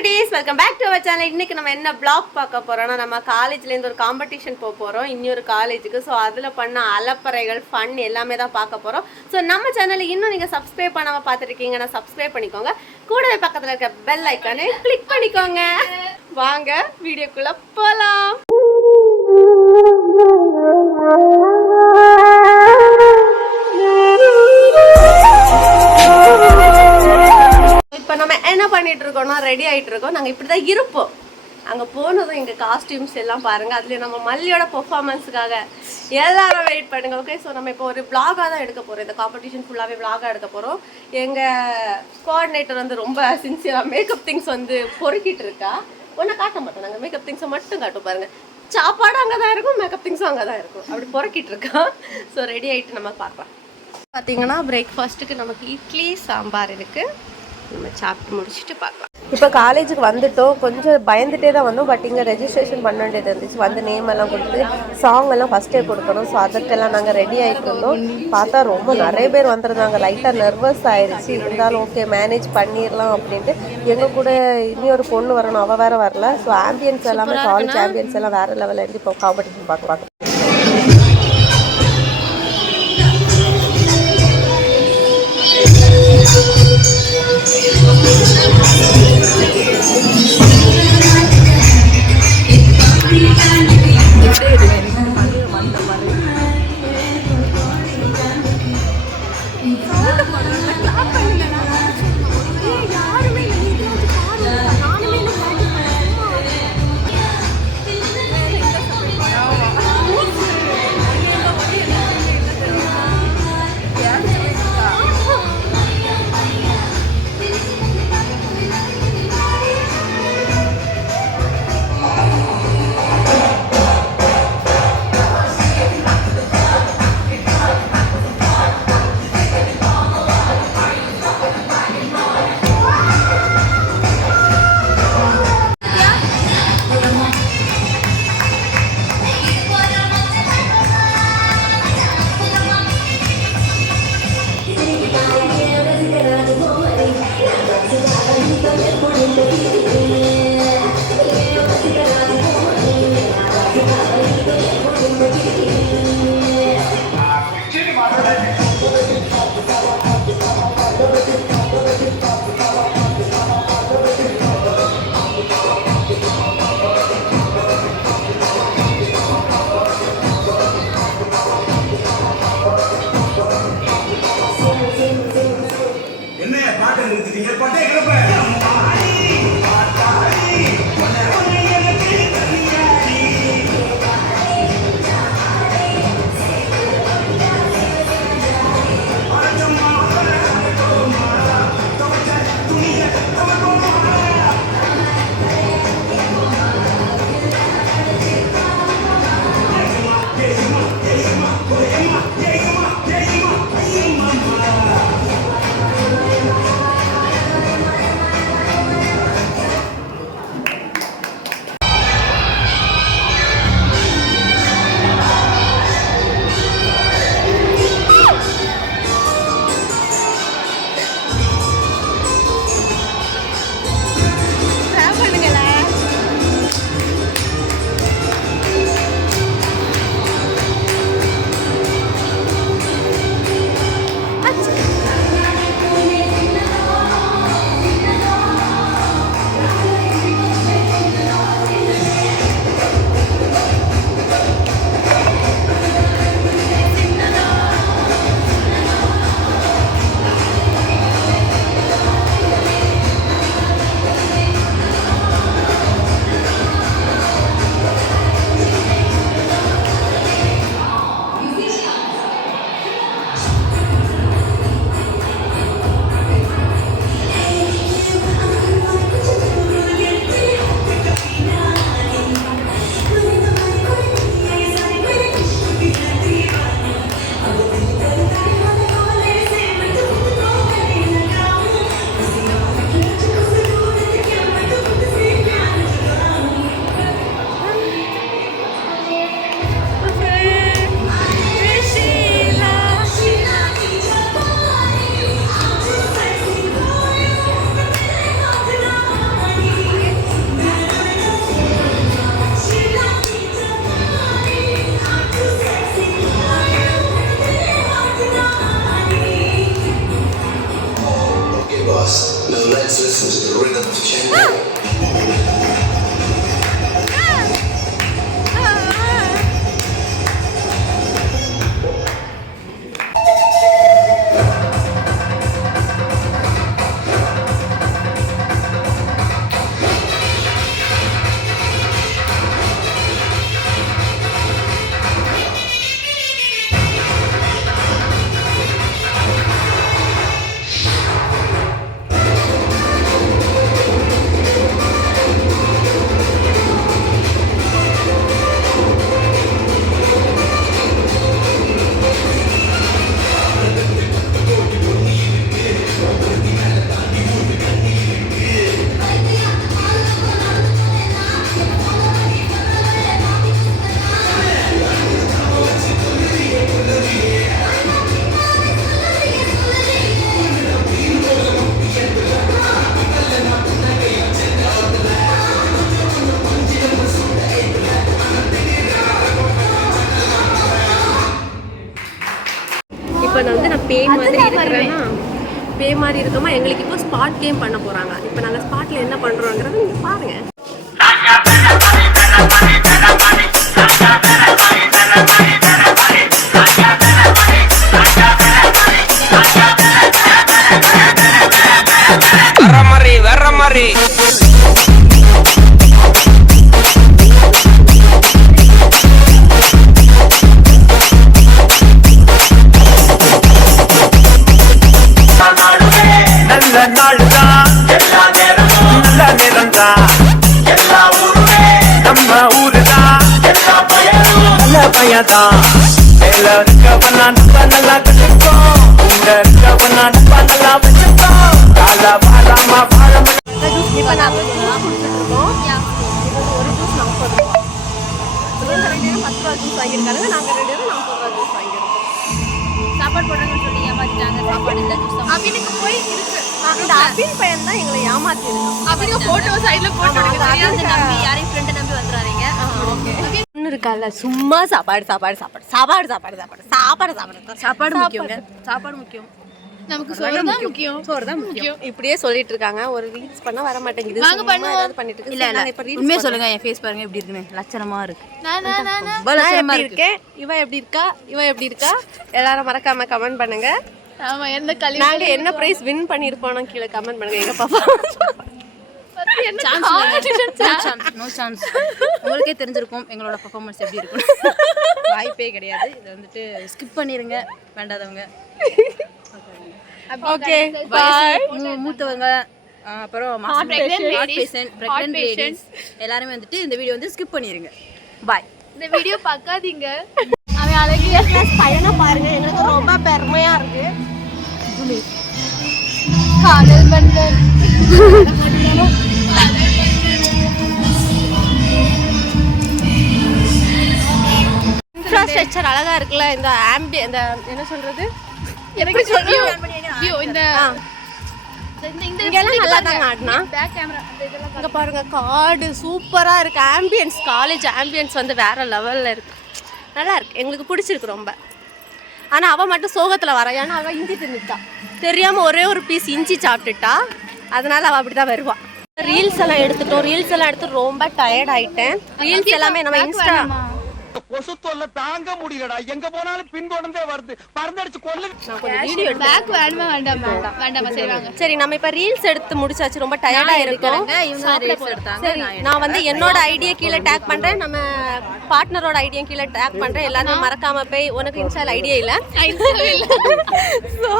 குட்டீஸ் welcome back to our channel. இன்னைக்கு நம்ம என்ன vlog பார்க்க போறோம்னா, நம்ம காலேஜ்ல இருந்து ஒரு காம்படிஷன் போறோம் இன்னொரு காலேஜுக்கு. ஸோ அதில் பண்ண அலப்பறைகள் ஃபன் எல்லாமே தான் பார்க்க போறோம். ஸோ நம்ம சேனலை இன்னும் நீங்கள் சப்ஸ்கிரைப் பண்ணாமல் பார்த்துருக்கீங்கன்னா சப்ஸ்கிரைப் பண்ணிக்கோங்க. கூடவே பக்கத்தில் இருக்க பெல் ஐக்கானே கிளிக் பண்ணிக்கோங்க. வாங்க வீடியோக்குள்ள போகலாம். இப்போ நம்ம என்ன பண்ணிட்டு இருக்கோம்னா ரெடி ஆகிட்டு இருக்கோம். நாங்கள் இப்படி தான் இருப்போம். அங்கே போனதும் எங்கள் காஸ்டியூம்ஸ் எல்லாம் பாருங்கள். அதுலேயே நம்ம மல்லியோட பெர்ஃபார்மன்ஸுக்காக எல்லாரும் வெயிட் பண்ணுங்க. ஓகே, ஸோ நம்ம இப்போ ஒரு vlog-ஆ தான் எடுக்க போகிறோம். இந்த காம்படிஷன் ஃபுல்லாகவே vlog-ஆ எடுக்க போகிறோம். எங்கள் கோஆர்டினேட்டர் வந்து ரொம்ப சின்சியராக மேக்கப் திங்ஸ் வந்து பொறுக்கிட்டு இருக்கா. ஒன்றும் காட்ட மாட்டோம், நாங்கள் மேக்கப் திங்ஸை மட்டும் காட்டும் பாருங்கள். சாப்பாடு அங்கே தான் இருக்கும், மேக்கப் திங்ஸும் அங்கே தான் இருக்கும். அப்படி பொறுக்கிட்டு இருக்கா. ஸோ ரெடி ஆகிட்டு நம்ம பார்க்கலாம். பார்த்தீங்கன்னா பிரேக்ஃபாஸ்ட்டுக்கு நமக்கு இட்லி சாம்பார் இருக்குது. நம்ம சாப்பிட்டு முடிச்சுட்டு பார்க்கலாம். இப்போ காலேஜுக்கு வந்துட்டோம். கொஞ்சம் பயந்துட்டே தான் வந்தோம். பட் இங்கே ரெஜிஸ்ட்ரேஷன் பண்ண வேண்டியது இருந்துச்சு. வந்து நேம் எல்லாம் கொடுத்து சாங் எல்லாம் ஃபஸ்ட்டே கொடுக்கணும். ஸோ அதுக்கெல்லாம் நாங்கள் ரெடி ஆகிட்டு இருந்தோம். பார்த்தா ரொம்ப நிறைய பேர் வந்துருந்தாங்க. லைட்டாக நர்வஸ் ஆயிடுச்சு. இருந்தாலும் ஓகே மேனேஜ் பண்ணிடலாம் அப்படின்ட்டு. எங்கள் கூட இனி ஒரு பொண்ணு வரணும், அவள் வேறு வரல. ஸோ ஆம்பியன்ஸ் எல்லாமே காலேஜ் ஆம்பியன்ஸ் எல்லாம் வேறு லெவலில் இருந்து இப்போ காம்படிஷன் பார்க்கலாம். listen to the rhythm of change. இப்போ நான் பேய் மாதிரி இருக்கிறேன்னா பேய் மாதிரி இருக்கோமா எங்களுக்கு இப்போ ஸ்பாட் கேம் பண்ண போகிறாங்க. இப்போ நாங்கள் ஸ்பாட்டில் என்ன பண்ணுறோங்கிறத நீங்கள் பாருங்கள். வேற மாதிரி இப்போ நாங்கள் ஜூஸ் குடிச்சிட்ருக்கோம். ஒரு ஜூஸ் 40 ரூபா. இவங்க 2 பேரும் 10 ரூபா ஜூஸ் வாங்கியிருக்காங்க. நாங்கள் 2 பேரும் 40 ரூபா ஜூஸ் வாங்கியிருக்கோம். சாப்பாடு போடுறாங்கன்னு சொல்லி ஏமாத்திட்டாங்க. சாப்பாடு இல்லை ஜூஸ் அபினுக்கு போய் இருக்கு. இந்த அபின் பையன் தான் எங்களை ஏமாத்திருக்கான். அபினுக்கு போட்டோ சைடில் போட்டோ நம்பி யாரையும் ஃப்ரெண்டை நம்பி வந்துடுறாங்க. ஒன்று இருக்கால சும்மா சாப்பாடு சாப்பாடு சாப்பாடு சாப்பாடு சாப்பாடு சாப்பாடு சாப்பாடு சாப்பாடு சாப்பாடு முக்கியங்க. சாப்பாடு முக்கியம். நமக்கு சோறு தான் முக்கியம். சோறு தான் முக்கியம். இப்படியே சொல்லிட்டு இருக்காங்க. ஒரு ரீல்ஸ் பண்ண வர மாட்டேங்குது. வாங்க பண்ணுவோம். பண்ணிட்டு இருக்கு. இல்ல இப்ப உண்மையா சொல்லுங்க. என் ஃபேஸ் பாருங்க எப்படி இருக்குன்னு. லட்சணமா இருக்கு. நான் எப்படி இருக்கேன், இவ எப்படி இருக்கா, இவ எப்படி இருக்கா, எல்லாரும் மறக்காம கமெண்ட் பண்ணுங்க. ஆமா என்ன கலி நாங்க என்ன பிரைஸ் வின் பண்ணிருப்போம் கீழே கமெண்ட் பண்ணுங்க. எங்க பாப்பா நோ சான்ஸ். உங்களுக்கே தெரிஞ்சிருக்கும் எங்களோட பெர்ஃபார்மன்ஸ் எப்படி இருக்கும். வாய்ப்பே கிடையாது. இதை வந்துட்டு ஸ்கிப் பண்ணிருங்க வேண்டாதவங்க. Okay bye. மூத்தவங்க அப்புறம் பிரெக்னன்ட் லேடிஸ் எல்லாரும் வந்துட்டு இந்த வீடியோ வந்து ஸ்கிப் பண்ணிருங்க. பாய். இந்த வீடியோ பார்க்காதீங்க. அவன் அழகிய பையனை பாருங்க. எனக்கு ரொம்ப பெருமையா இருக்கு. காதல் மன்னன் இன்ஃப்ராஸ்ட்ரக்சர் அழகா இருக்குல்ல. இந்த இந்த என்ன சொல்றது, எனக்கு வியூ இந்த இங்கெல்லாம் நல்லா தான் ஆடினா. பேக் கேமரா இதெல்லாம் இங்க பாருங்க காடு சூப்பரா இருக்கு. ஆம்பியன்ஸ் காலேஜ் ஆம்பியன்ஸ் வந்து வேற லெவல்ல இருக்கு. நல்லா இருக்கு. எங்களுக்கு பிடிச்சிருக்கு ரொம்ப. ஆனா அவ மட்டும் சோகத்துல வர. ஏன்னா அவ இஞ்சி தின்னுட்டா தெரியாம ஒரே ஒரு பீஸ் இஞ்சி சாப்பிட்டுட்டா. அதனால அவ அப்படிதான் வருவா. ரீல்ஸ் எல்லாம் எடுத்துட்டோம். ரீல்ஸ் எல்லாம் எடுத்து ரொம்ப டயர்ட் ஆயிட்டேன். ரீல்ஸ் எல்லாமே நம்ம இன்ஸ்டா கொசு தொல்லை தாங்க முடியலடா. எங்க போனாலும் பின்தொடர்ந்தே வருது. பறந்தடிச்சு கொல்ல. நான் கொஞ்சம் வீடியோ எடுத்து பேக் வேணுமா வேண்டாமா செய்வாங்க. சரி நம்ம இப்ப ரீல்ஸ் எடுத்து முடிச்சாச்சு. ரொம்ப டயர்டா இருக்கும். இவங்க ரீல்ஸ் எடுத்தாங்க. சரி நான் வந்து என்னோட ஐடியா கீழே டேக் பண்றேன். நம்ம பார்ட்னரோட ஐடியா கீழே டேக் பண்றேன். எல்லாரும் மறக்காம போய், உனக்கு இன்ஸ்டால ஐடியா இல்ல, ஸோ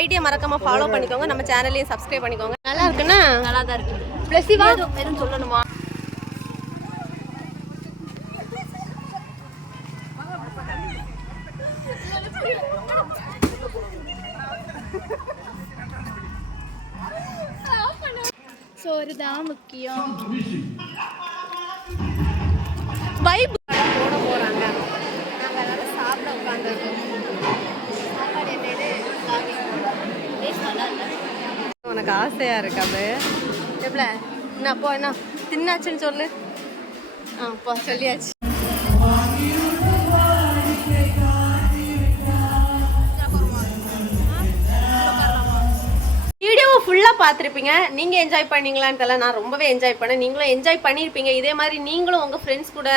ஐடியா மறக்காம ஃபாலோ பண்ணிக்கோங்க. நம்ம சேனலையும் சப்ஸ்கிரைப் பண்ணிக்கோங்க. நல்லா இருக்குன்னா நல்லா தான் இருக்கு. பிளஸிவா வெறும் சொல்லணுமா? சோறு தான் முக்கியம். வைப் போட போறாங்க. நாங்க எல்லாரும் சாப்பிட உட்காந்துருக்கோம். உனக்கு ஆசையா இருக்கு அது எப்பல என்ன போ என்ன தின்னாச்சுன்னு சொல்லு. போ சொல்லியாச்சு. வீடியோவை ஃபுல்லாக பார்த்துருப்பீங்க. நீங்கள் என்ஜாய் பண்ணீங்களான்னு தெரியல, நான் ரொம்பவே என்ஜாய் பண்ணேன். நீங்களும் என்ஜாய் பண்ணியிருப்பீங்க. இதே மாதிரி நீங்களும் உங்கள் ஃப்ரெண்ட்ஸ் கூட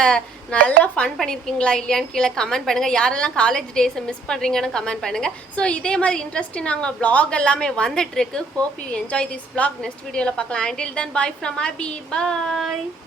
நல்லா ஃபன் பண்ணியிருக்கீங்களா இல்லையான்னு கீழே கமெண்ட் பண்ணுங்கள். யாரெல்லாம் காலேஜ் டேஸை மிஸ் பண்ணுறீங்கன்னு கமெண்ட் பண்ணுங்கள். ஸோ இதே மாதிரி இன்ட்ரெஸ்டிங் நாங்கள் vlog எல்லாமே வந்துட்டுருக்கு. Hope you enjoy this vlog. Next வீடியோவில் பார்க்கலாம். until then bye from Abby. Bye.